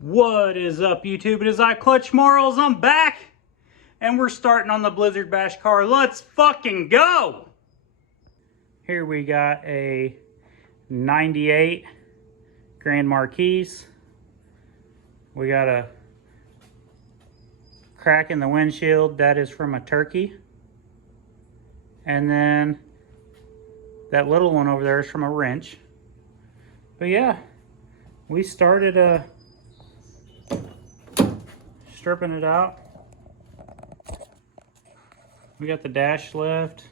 What is up, YouTube? It is I, Clutch Marles. I'm back, and we're starting on the Blizzard Bash car. Let's fucking go! Here we got a 98 Grand Marquis. We got a crack in the windshield. That is from a turkey. And then that little one over there is from a wrench. But yeah, we started stripping it out. We got the dash left.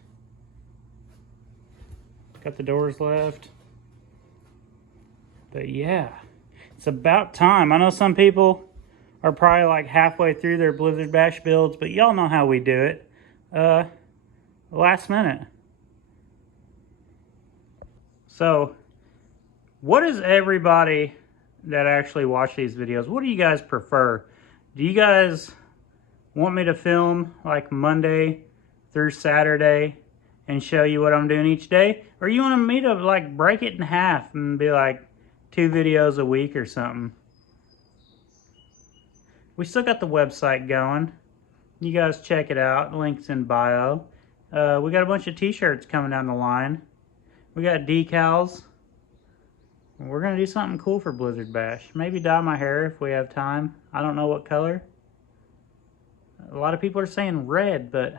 Got the doors left. But yeah, it's about time. I know some people are probably like halfway through their Blizzard Bash builds, but y'all know how we do it. Last minute. So, what does everybody that actually watch these videos, what do you guys prefer? Do you guys want me to film like Monday through Saturday and show you what I'm doing each day? Or you want me to like break it in half and be like 2 videos a week or something? We still got the website going. You guys check it out. Link's in bio. We got a bunch of t-shirts coming down the line. We got decals. We're going to do something cool for Blizzard Bash. Maybe dye my hair if we have time. I don't know what color. A lot of people are saying red, but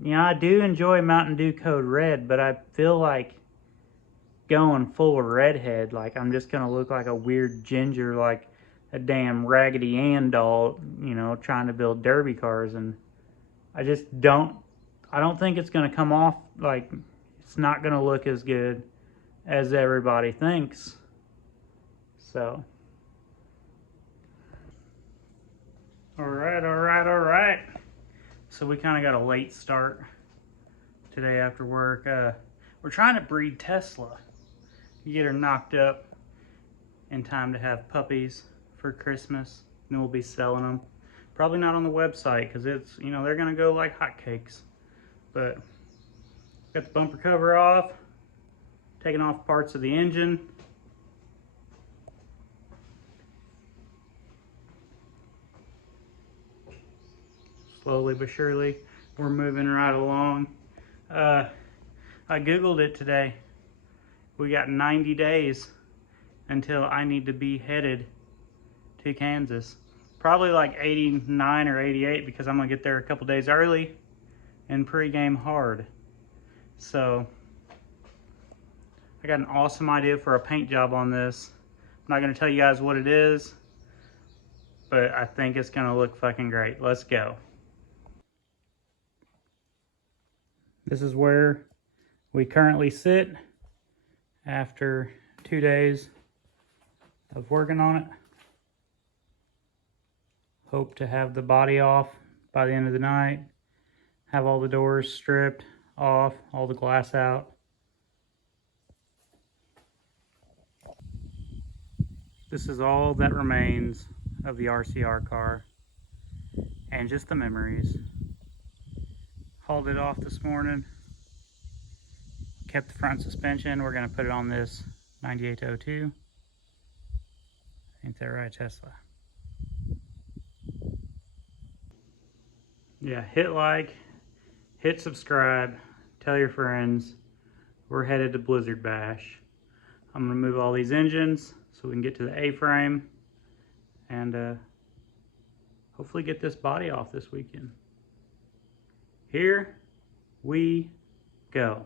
you know, I do enjoy Mountain Dew Code Red, but I feel like going full redhead. Like I'm just going to look like a weird ginger, like a damn Raggedy Ann doll, you know, trying to build derby cars. And I don't think it's going to come off, like, it's not going to look as good as everybody thinks. So, all right. So we kind of got a late start today after work. We're trying to breed Tesla. You get her knocked up in time to have puppies for Christmas. And we'll be selling them. Probably not on the website because it's, you know, they're going to go like hotcakes. But got the bumper cover off. Taking off parts of the engine. Slowly but surely, we're moving right along. I Googled it today. We got 90 days until I need to be headed to Kansas. Probably like 89 or 88 because I'm going to get there a couple days early and pregame hard. So, I got an awesome idea for a paint job on this. I'm not going to tell you guys what it is, but I think it's going to look fucking great. Let's go. This is where we currently sit after 2 days of working on it. Hope to have the body off by the end of the night. Have all the doors stripped off, all the glass out. This is all that remains of the RCR car and just the memories. Hauled it off this morning. Kept the front suspension. We're going to put it on this 9802. Ain't that right, Tesla? Yeah, hit like, hit subscribe, tell your friends. We're headed to Blizzard Bash. I'm going to move all these engines so we can get to the A-frame and hopefully get this body off this weekend. Here we go.